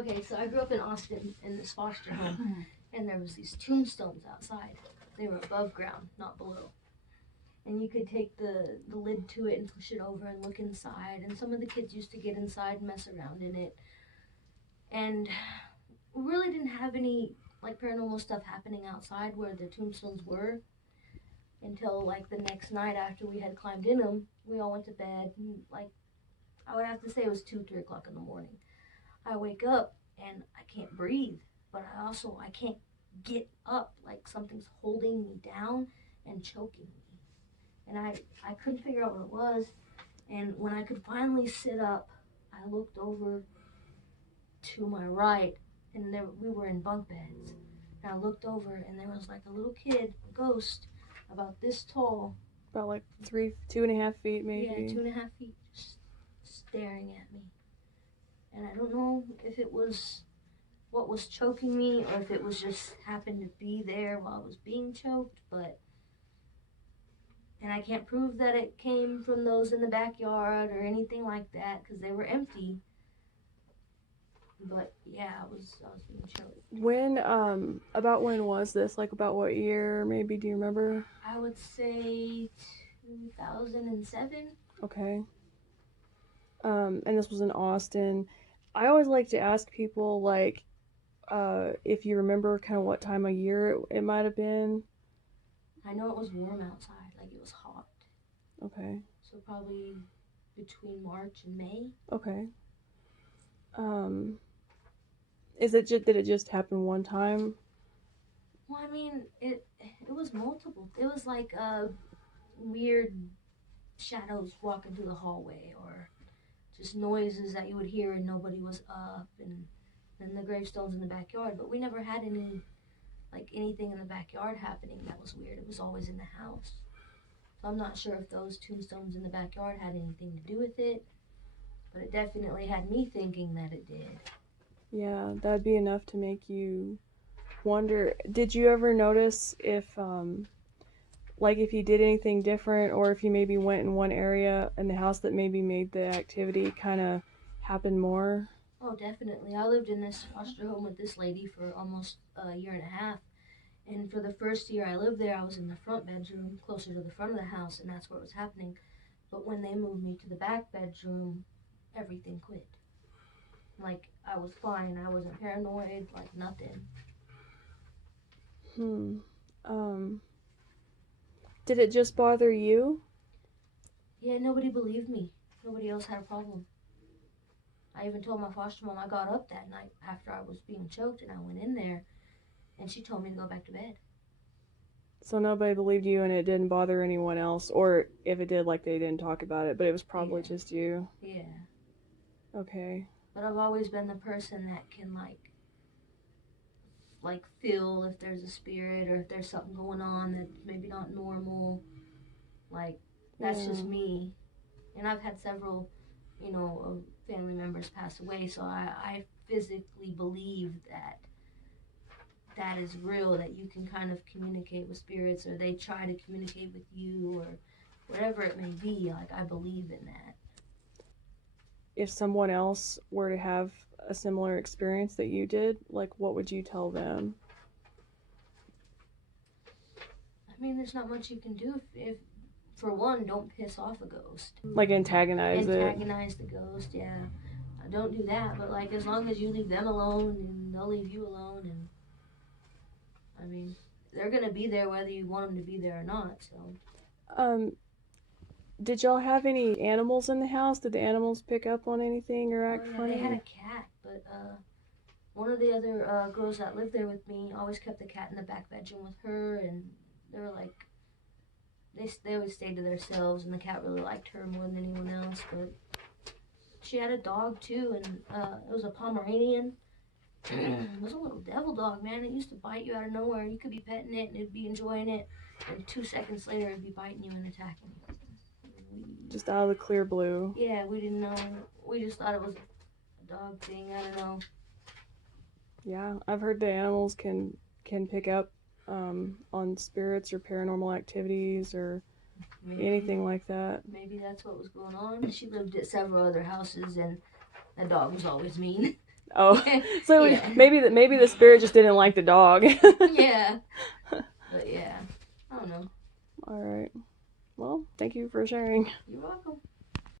Okay, so I grew up in Austin in this foster home, and there was these tombstones outside. They were above ground, not below. And you could take the lid to it and push it over and look inside. And some of the kids used to get inside and mess around in it. And we really didn't have any like paranormal stuff happening outside where the tombstones were until like the next night after we had climbed in them. We all went to bed, and like I would have to say it was 2, 3 o'clock in the morning. I wake up and I can't breathe, but I can't get up. Like something's holding me down and choking me. And I couldn't figure out what it was. And when I could finally sit up, I looked over to my right, and we were in bunk beds. And I looked over, and there was like a little kid, a ghost, about this tall. About like 2.5 feet, maybe. Yeah, 2.5 feet, just staring at me. And I don't know if it was what was choking me or if it was just happened to be there while I was being choked, and I can't prove that it came from those in the backyard or anything like that because they were empty. But yeah, I was being choked. When about when was this? Like about what year? Maybe do you remember? I would say 2007. Okay. And this was in Austin. I always like to ask people like if you remember kind of what time of year it might have been. I know it was warm outside, like it was hot. Okay. So probably between March and May. Okay. Did it just happen one time? Well, I mean, it was multiple. It was like weird shadows walking through the hallway, or just noises that you would hear and nobody was up, and then the gravestones in the backyard. But we never had anything in the backyard happening that was weird. It was always in the house. So I'm not sure if those tombstones in the backyard had anything to do with it, but it definitely had me thinking that it did. Yeah, that'd be enough to make you wonder. Did you ever notice if if you did anything different, or if you maybe went in one area in the house that maybe made the activity kind of happen more? Oh, definitely. I lived in this foster home with this lady for almost a year and a half. And for the first year I lived there, I was in the front bedroom, closer to the front of the house, and that's where it was happening. But when they moved me to the back bedroom, everything quit. Like, I was fine. I wasn't paranoid, like nothing. Did it just bother you? Yeah, nobody believed me. Nobody else had a problem. I even told my foster mom I got up that night after I was being choked, and I went in there, and she told me to go back to bed. So nobody believed you, and it didn't bother anyone else, or if it did, like they didn't talk about it, but it was probably just you. Yeah. Okay. But I've always been the person that can like feel if there's a spirit or if there's something going on that's maybe not normal. Like, that's just me. And I've had several, family members pass away, so I physically believe that is real, that you can kind of communicate with spirits, or they try to communicate with you, or whatever it may be. Like, I believe in that. If someone else were to have a similar experience that you did, like, what would you tell them? I mean, there's not much you can do if for one, don't piss off a ghost. Like antagonize the ghost, yeah. Don't do that, but like as long as you leave them alone and they'll leave you alone, and I mean, they're gonna be there whether you want them to be there or not, so. Did y'all have any animals in the house? Did the animals pick up on anything or act funny? They had a cat, but one of the other girls that lived there with me always kept the cat in the back bedroom with her, and they were like, they always stayed to themselves, and the cat really liked her more than anyone else. But she had a dog too, and it was a Pomeranian. It was a little devil dog, man. It used to bite you out of nowhere. You could be petting it and it'd be enjoying it, and 2 seconds later it'd be biting you and attacking you. Just out of the clear blue. Yeah, we didn't know. We just thought it was a dog thing. I don't know. Yeah, I've heard the animals can pick up on spirits or paranormal activities or anything like that. Maybe that's what was going on. She lived at several other houses, and the dog was always mean. Oh, so Yeah. maybe the spirit just didn't like the dog. Yeah. But yeah, I don't know. All right. Well, thank you for sharing. You're welcome.